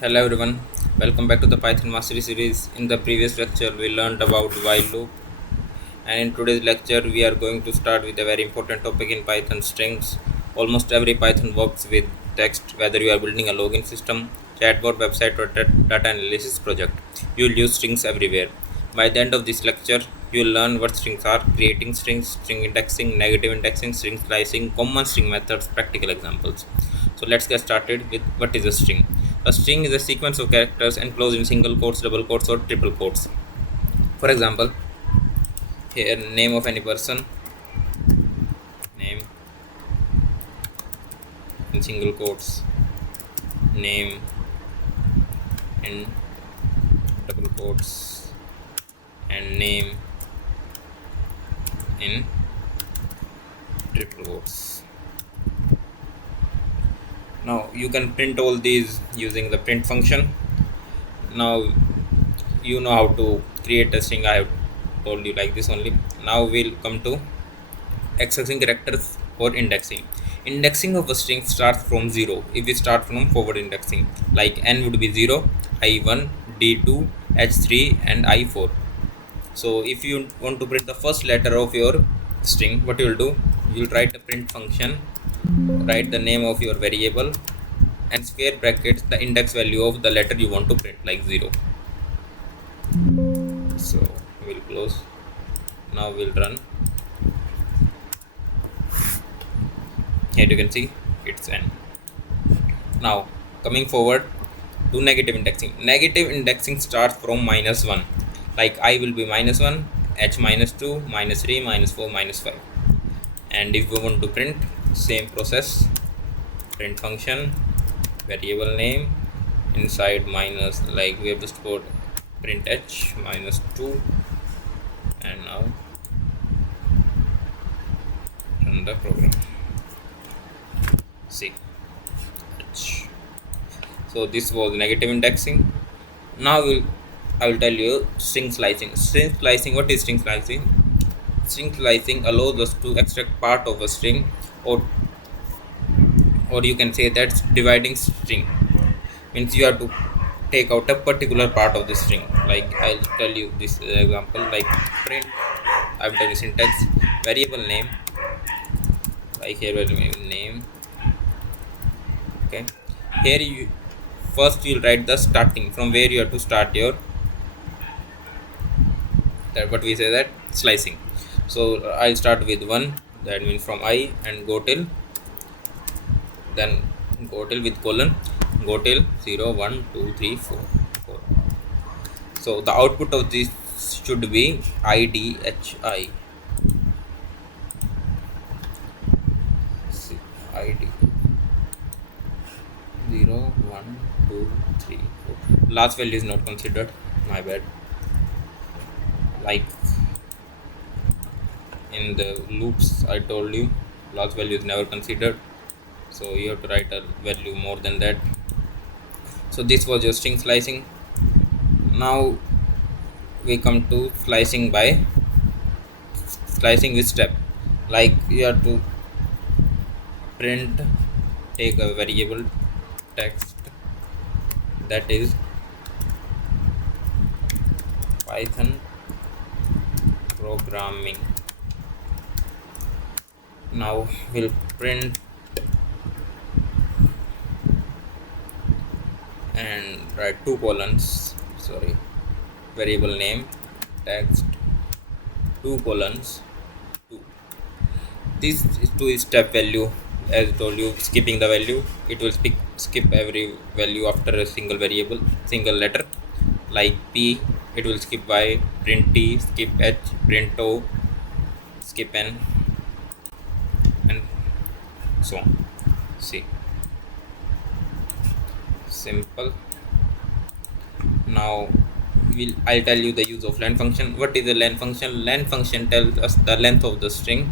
Hello everyone, welcome back to the Python Mastery series. In the previous lecture, we learned about while loop, and in today's lecture, we are going to start with a very important topic in Python: strings. Almost every Python works with text, whether you are building a login system, chatbot website, or data analysis project. You will use strings everywhere. By the end of this lecture, you will learn what strings are, creating strings, string indexing, negative indexing, string slicing, common string methods, practical examples. So let's get started with what is a string. A string is a sequence of characters enclosed in single quotes, double quotes, or triple quotes. For example, here name of any person, name in single quotes, name in double quotes, and name in triple quotes. Now you can print all these using the print function. Now you know how to create a string. I have told you like this only. Now we'll come to accessing characters or indexing. Indexing of a string starts from 0 if we start from forward indexing, like n would be 0, I1, D2, H3, and I4. So if you want to print the first letter of your string, what you will do, you will write a print function, write the name of your variable, and square brackets the index value of the letter you want to print, like 0. So we'll close. Now we'll run. Here you can see it's n. Now coming forward to negative indexing. Negative indexing starts from -1, like I will be -1, h -2, -3, -4, -5. And if we want to print, same process, print function, variable name, inside minus, like we have just put print h -2, and now run the program. See, so this was negative indexing. Now I will tell you string slicing. String slicing, what is string slicing? String slicing allows us to extract part of a string, or you can say that's dividing string. Means you have to take out a particular part of the string. Like I'll tell you this example, like print, I will tell you syntax, variable name, like here variable name. Okay, here you first you'll write the starting, from where you have to start your, that what we say, that slicing. So I'll start with 1, that means from I, and go till, then go till with colon, go till 0, 1, 2, 3, 4, 4. So the output of this should be IDHI. ID 0, 1, 2, 3, 4. Last value is not considered, my bad. Like in the loops I told you, last value is never considered, so you have to write a value more than that. So this was your string slicing. Now we come to slicing by slicing with step. Like you have to print, take a variable text, that is Python programming. Now we'll print and write 2 colons, sorry, variable name, text, 2 colons, 2. This is 2 step value. As I told you, skipping the value, it will skip every value after a single variable, single letter. Like P, it will skip Y, print T, skip H, print O, skip N, and so on. See, simple. Now I'll tell you the use of len function. What is the len function? Len function tells us the length of the string.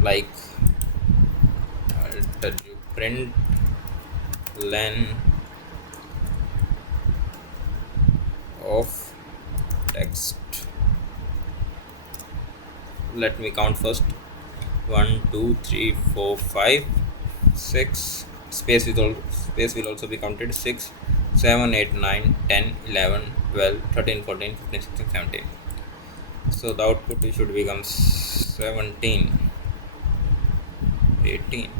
Like I'll tell you, print len of text. Let me count first. 1, 2, 3, 4, 5, 6, space will also be counted. 6, 7, 8, 9, 10, 11, 12, 13, 14, 15, 16, 17. So the output should become 17, 18,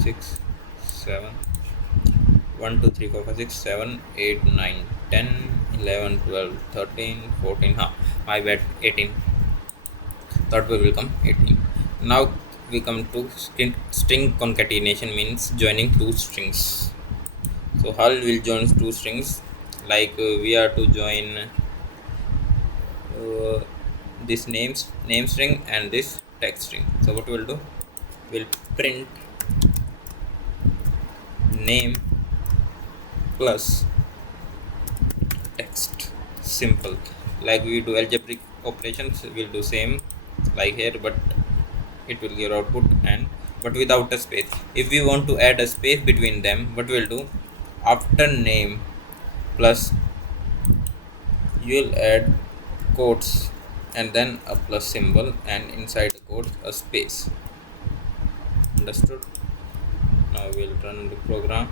6, 7, 1, 2, 3, 4, 5, 6, 7, 8, 9, 10, 11, 12, 13, 14. My bad, 18. The output will come 18. Now we come to string concatenation, means joining two strings. So how will join two strings? Like we are to join this name string and this text string. So what we'll do? We'll print name plus text. Simple. Like we do algebraic operations, we'll do same like here, but it will give output and but without a space. If we want to add a space between them, what we'll do? After name plus, you'll add quotes and then a plus symbol, and inside the quotes a space. Understood? Now we'll run the program.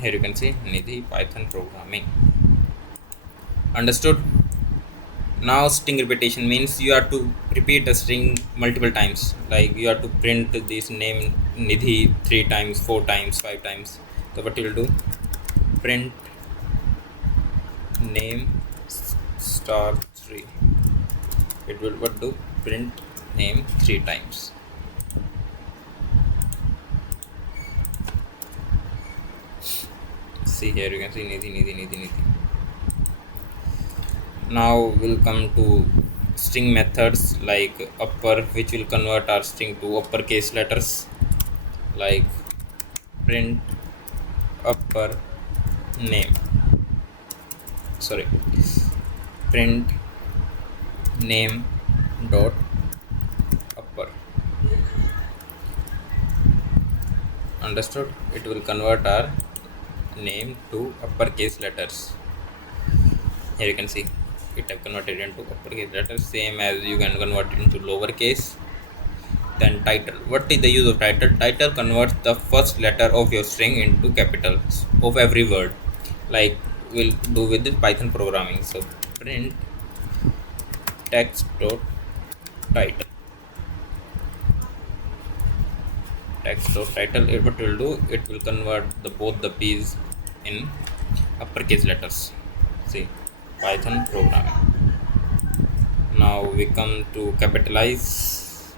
Here you can see Nidhi Python programming. Understood? Now string repetition means you have to repeat a string multiple times. Like you have to print this name Nidhi 3 times, 4 times, 5 times. So what you will do? Print name star 3. It will what do? Print name 3 times. See here, you can see Nidhi. Now we'll come to string methods like upper, which will convert our string to uppercase letters, like print upper name. Print name dot upper. Understood? It will convert our name to uppercase letters. Here you can see it have converted into uppercase letters, same as you can convert it into lowercase. Then title. What is the use of title? Title converts the first letter of your string into capitals of every word, like we'll do with the Python programming. So print text dot title. Text dot title. What will do? It will convert both the P's in uppercase letters. See, Python programming. Now we come to capitalize.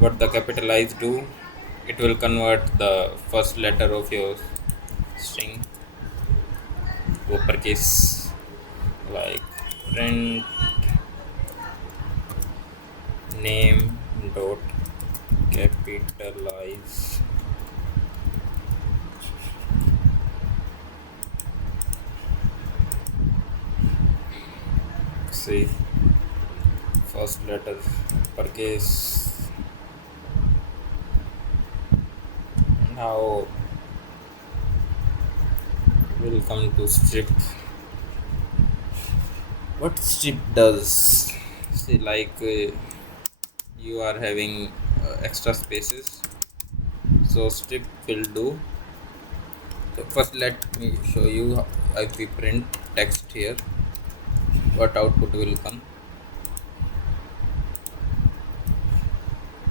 What the capitalize do? It will convert the first letter of your string to uppercase, like print name dot capitalize see first letter uppercase. Now we'll come to strip. What strip does? See, like you are having extra spaces, so strip will do. So first let me show you how, if we print text here, what output will come.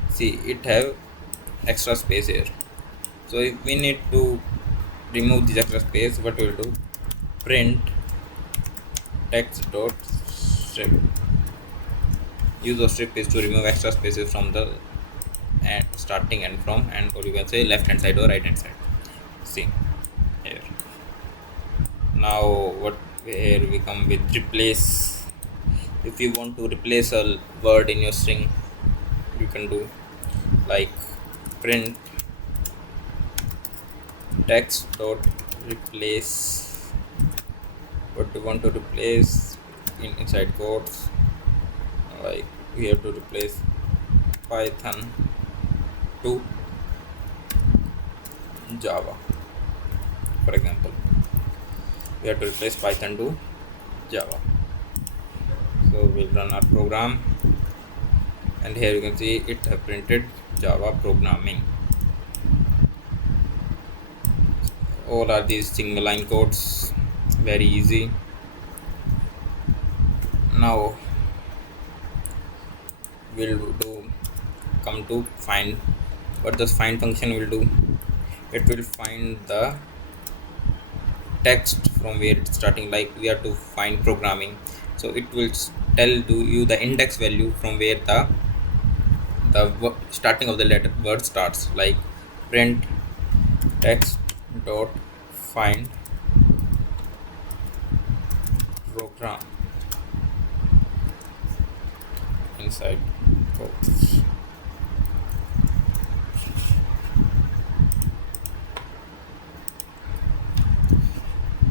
See, it have extra space here, so if we need to remove this extra space, what we'll do? Print text dot strip. Use of strip is to remove extra spaces from the starting and from, and or you can say left hand side or right hand side. See here. Now what here we come with replace. If you want to replace a word in your string, you can do like print text dot replace. What you want to replace inside quotes, like we have to replace Python to Java. For example, we have to replace Python to Java. So we'll run our program, and here you can see it have printed Java programming. All are these single line codes, very easy. Now we'll do come to find. What this find function will do, it will find the text from where it's starting. Like we have to find programming, so it will tell to you the index value from where the starting of the letter word starts. Like print text dot find program inside quotes.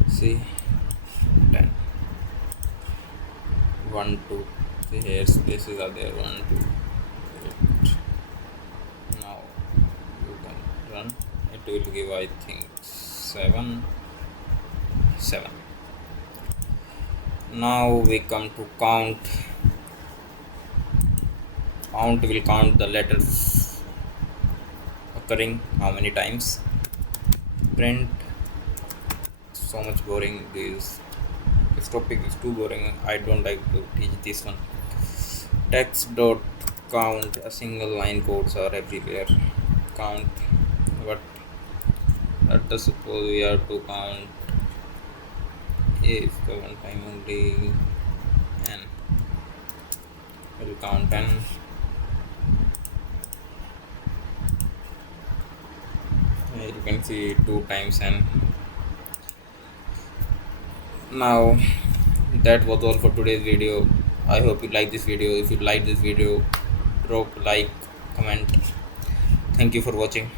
See, 10 1 2 see here spaces are there, 1 2 8. Now you can run, it will give I think 7 7. Now we come to count. Count will count the letters occurring how many times. Print, so much boring, this topic is too boring, I don't like to teach this one. Text dot count, a single line codes are everywhere. Count, but let us suppose we have to count if the one time only n, we'll count n. You can see 2 times n. Now that was all for today's video. I hope you like this video. If you like this video, drop like, comment. Thank you for watching.